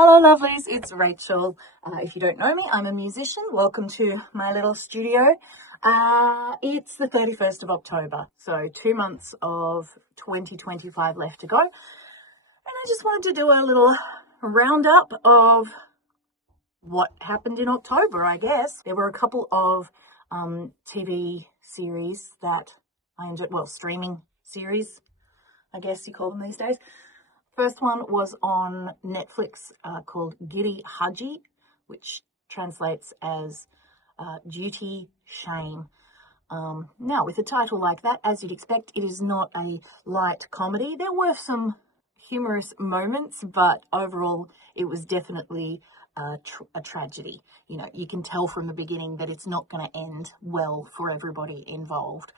Hello lovelies, it's Rachel. If you don't know me, I'm a musician. Welcome to my little studio. It's the 31st of October, so 2 months of 2025 left to go. And I just wanted to do a little roundup of what happened in October, I guess. There were a couple of TV series that I enjoyed, well, streaming series, I guess you call them these days. First one was on Netflix called Giri Haji, which translates as Duty Shame. Now, with a title like that, as you'd expect, it is not a light comedy. There were some humorous moments, but overall, it was definitely a tragedy. You know, you can tell from the beginning that it's not going to end well for everybody involved,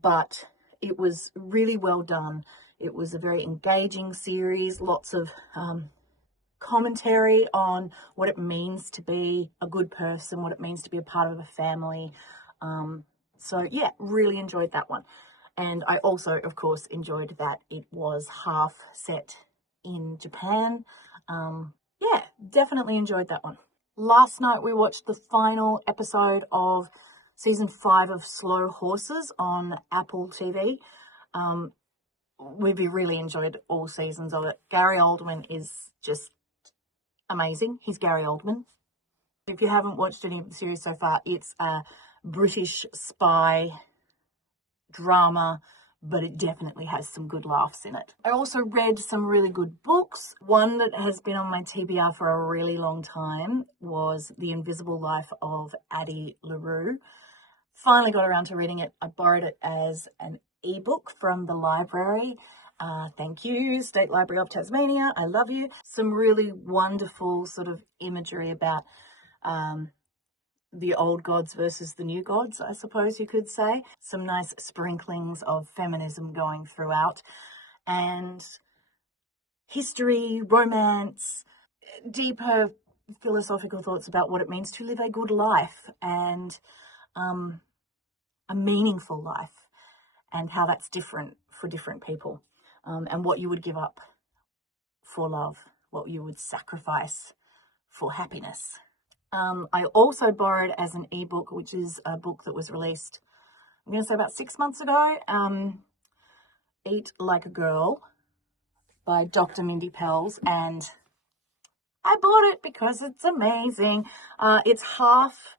but it was really well done. It was a very engaging series, lots of commentary on what it means to be a good person, what it means to be a part of a family. So yeah, really enjoyed that one. And I also, of course, enjoyed that it was half set in Japan. Yeah, definitely enjoyed that one. Last night we watched the final episode of season 5 of Slow Horses on Apple TV. We've really enjoyed all seasons of it. Gary Oldman is just amazing. He's Gary Oldman. If you haven't watched any of the series so far, it's a British spy drama, but it definitely has some good laughs in it. I also read some really good books. One that has been on my TBR for a really long time was The Invisible Life of Addie LaRue. Finally got around to reading it. I borrowed it as an ebook from the library. Thank you, State Library of Tasmania. I love you. Some really wonderful sort of imagery about the old gods versus the new gods, I suppose you could say. Some nice sprinklings of feminism going throughout, and history, romance, deeper philosophical thoughts about what it means to live a good life and a meaningful life, and how that's different for different people, and what you would give up for love, what you would sacrifice for happiness. I also borrowed as an ebook, which is a book that was released, I'm going to say about 6 months ago, Eat Like a Girl by Dr. Mindy Pelz, and I bought it because it's amazing. It's half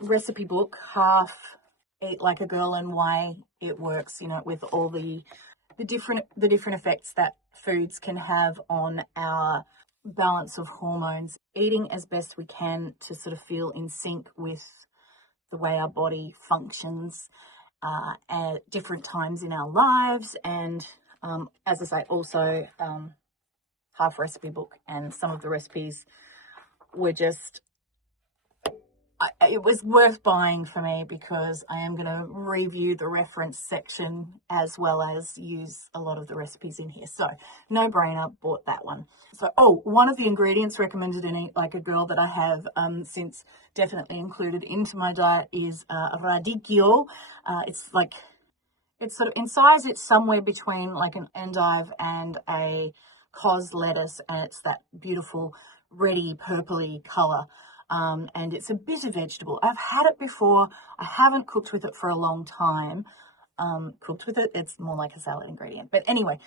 recipe book, half Eat Like a Girl and why it works, you know, with all the different effects that foods can have on our balance of hormones, eating as best we can to sort of feel in sync with the way our body functions at different times in our lives. And as I say, also half recipe book, and some of the recipes were just, it was worth buying for me because I am going to review the reference section as well as use a lot of the recipes in here. So no brainer, bought that one. So, one of the ingredients recommended in Eat Like a Girl that I have since definitely included into my diet is radicchio. It's sort of in size, it's somewhere between like an endive and a cos lettuce, and it's that beautiful reddy purpley color. And it's a bitter vegetable. I've had it before. I haven't cooked with it for a long time. Cooked with it, it's more like a salad ingredient. But anyway,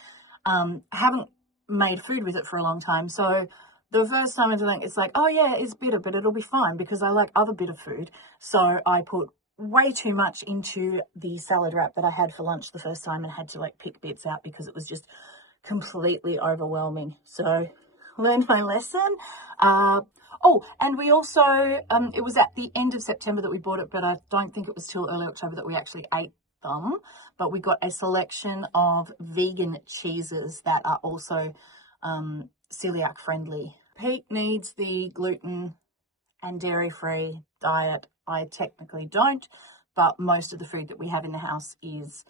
I haven't made food with it for a long time. So the first time it's like, oh yeah, it's bitter, but it'll be fine because I like other bitter food. So I put way too much into the salad wrap that I had for lunch the first time and had to like pick bits out because it was just completely overwhelming. So learned my lesson. And we also, it was at the end of September that we bought it, but I don't think it was till early October that we actually ate them. But we got a selection of vegan cheeses that are also celiac friendly. Pete needs the gluten and dairy-free diet. I technically don't, but most of the food that we have in the house is,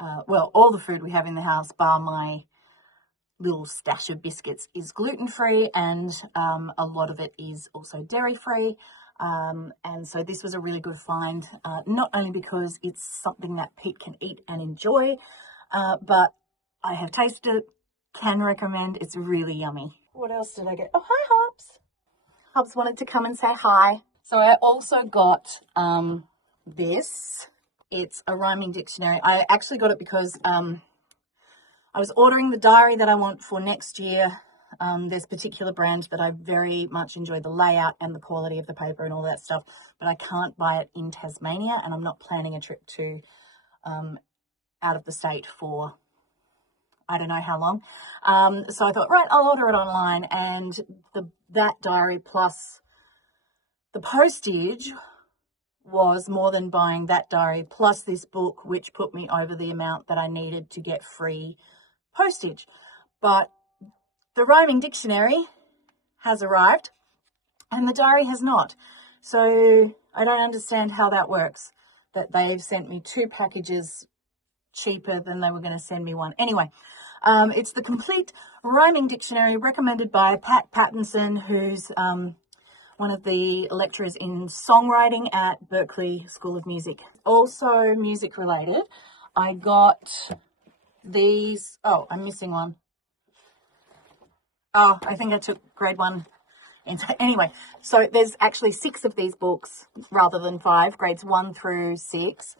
all the food we have in the house, bar my little stash of biscuits, is gluten-free, and a lot of it is also dairy-free. And so this was a really good find, not only because it's something that Pete can eat and enjoy, but I have tasted it, can recommend. It's really yummy. What else did I get? Oh, hi, Hobbs. Hobbs wanted to come and say hi. So I also got this. It's a rhyming dictionary. I actually got it because I was ordering the diary that I want for next year. There's a particular brand that I very much enjoy the layout and the quality of the paper and all that stuff, but I can't buy it in Tasmania, and I'm not planning a trip to out of the state for I don't know how long. So I thought, right, I'll order it online, and that diary plus the postage was more than buying that diary plus this book, which put me over the amount that I needed to get free postage. But the rhyming dictionary has arrived and the diary has not. So I don't understand how that works, that they've sent me 2 packages cheaper than they were going to send me one. Anyway, it's the complete rhyming dictionary recommended by Pat Pattinson, who's one of the lecturers in songwriting at Berklee School of Music. Also music related, I got these. Oh, I'm missing one. Oh, I think I took grade 1. Anyway, so there's actually 6 of these books rather than 5, grades 1 through 6.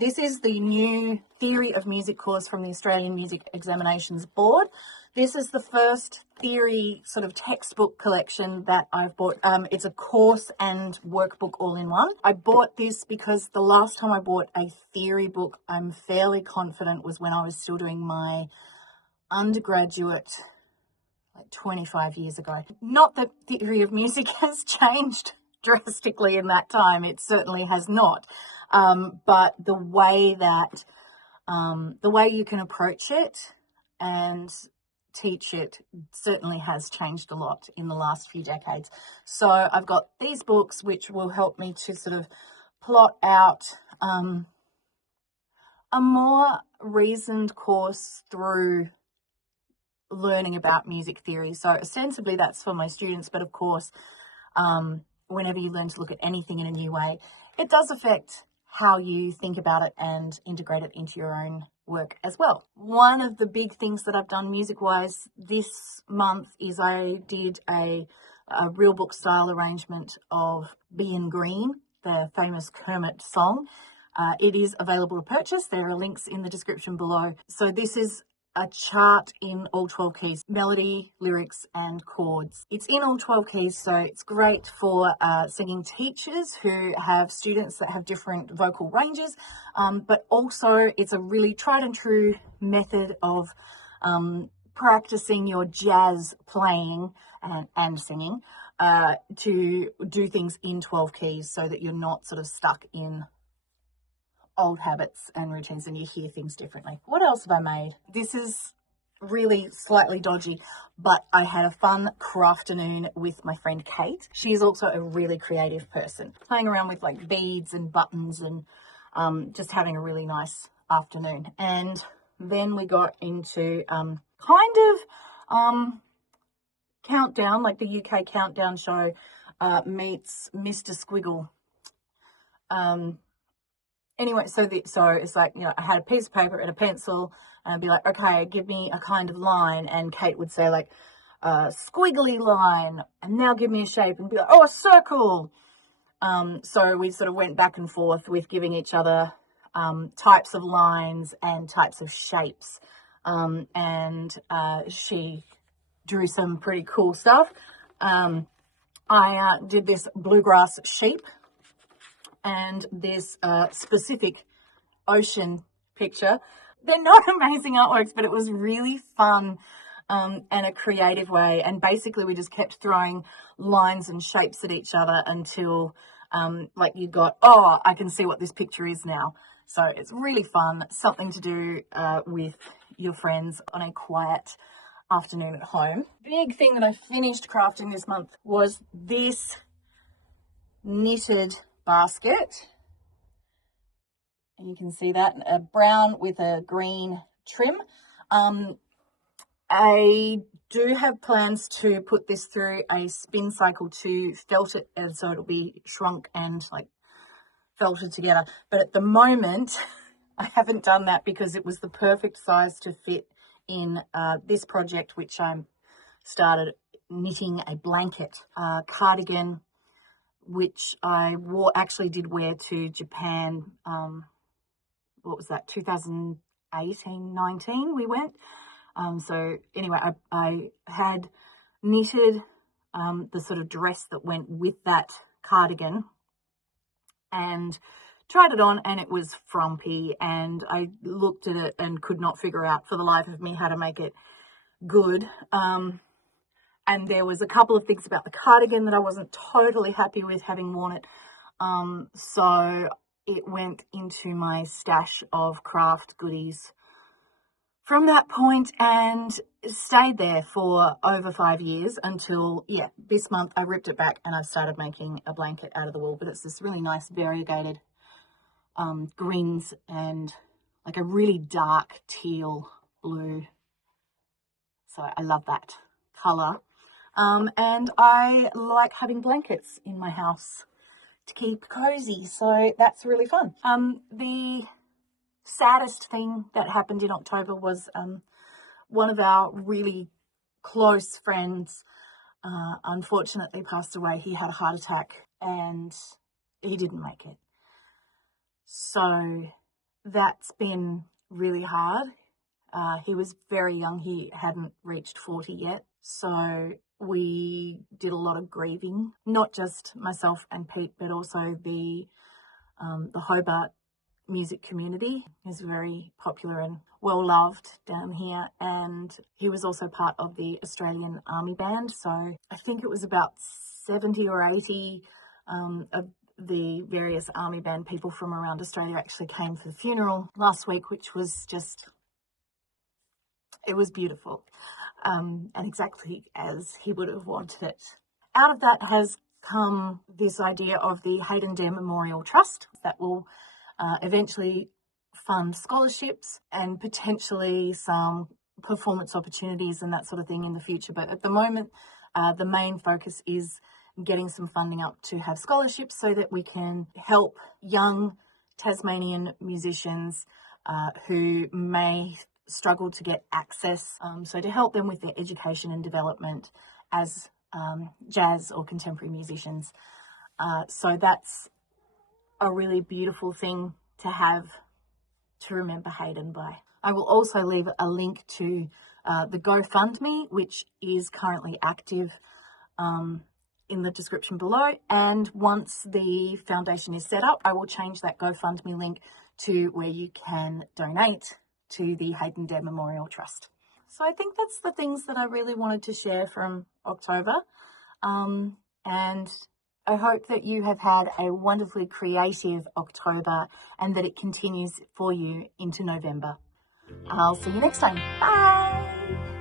This is the new Theory of Music course from the Australian Music Examinations Board. This is the first theory sort of textbook collection that I've bought. It's a course and workbook all in one. I bought this because the last time I bought a theory book, I'm fairly confident, was when I was still doing my undergraduate, like 25 years ago. Not that theory of music has changed drastically in that time. It certainly has not. But the way you can approach it and teach it certainly has changed a lot in the last few decades. So I've got these books which will help me to sort of plot out a more reasoned course through learning about music theory. So ostensibly that's for my students, but of course, whenever you learn to look at anything in a new way, it does affect how you think about it and integrate it into your own work as well. One of the big things that I've done music-wise this month is I did a real book style arrangement of Bein Green, the famous Kermit song. It is available to purchase. There are links in the description below. So this is a chart in all 12 keys, melody, lyrics, and chords. It's in all 12 keys, so it's great for singing teachers who have students that have different vocal ranges, but also it's a really tried and true method of practicing your jazz playing and singing to do things in 12 keys so that you're not sort of stuck in old habits and routines and you hear things differently. What else have I made? This is really slightly dodgy, but I had a fun crafternoon with my friend Kate. She is also a really creative person, playing around with like beads and buttons and just having a really nice afternoon. And then we got into countdown, like the UK countdown show meets Mr. Squiggle. Anyway, so it's like, I had a piece of paper and a pencil, and I'd be like, okay, give me a kind of line, and Kate would say like, squiggly line, and now give me a shape, and be like, oh, a circle. So we sort of went back and forth with giving each other types of lines and types of shapes, and she drew some pretty cool stuff. I did this bluegrass sheep and this specific ocean picture. They're not amazing artworks, but it was really fun and a creative way. And basically we just kept throwing lines and shapes at each other until like you got, oh, I can see what this picture is now. So it's really fun, something to do with your friends on a quiet afternoon at home. Big thing that I finished crafting this month was this knitted basket, and you can see that, a brown with a green trim. I do have plans to put this through a spin cycle to felt it, and so it'll be shrunk and like felted together, but at the moment I haven't done that because it was the perfect size to fit in this project which I'm started knitting a blanket, cardigan, which I did wear to Japan. What was that? 2018, 19 we went. So anyway, I had knitted the sort of dress that went with that cardigan and tried it on, and it was frumpy, and I looked at it and could not figure out for the life of me how to make it good. And there was a couple of things about the cardigan that I wasn't totally happy with having worn it. So it went into my stash of craft goodies from that point and stayed there for over 5 years until, this month I ripped it back and I started making a blanket out of the wool. But it's this really nice variegated greens and like a really dark teal blue. So I love that colour. And I like having blankets in my house to keep cozy. So that's really fun. The saddest thing that happened in October was one of our really close friends unfortunately passed away. He had a heart attack and he didn't make it. So that's been really hard. He was very young. He hadn't reached 40 yet. So we did a lot of grieving, not just myself and Pete, but also the Hobart music community is very popular and well loved down here, and he was also part of the Australian Army Band. So I think it was about 70 or 80 of the various Army Band people from around Australia actually came for the funeral last week, which was it was beautiful, and exactly as he would have wanted it. Out of that has come this idea of the Hayden Dare Memorial Trust that will eventually fund scholarships and potentially some performance opportunities and that sort of thing in the future. But at the moment, the main focus is getting some funding up to have scholarships so that we can help young Tasmanian musicians who may struggle to get access. So to help them with their education and development as jazz or contemporary musicians. So that's a really beautiful thing to have to remember Hayden by. I will also leave a link to the GoFundMe, which is currently active, in the description below. And once the foundation is set up, I will change that GoFundMe link to where you can donate to the Hayden Dare Memorial Trust. So I think that's the things that I really wanted to share from October. And I hope that you have had a wonderfully creative October and that it continues for you into November. I'll see you next time. Bye!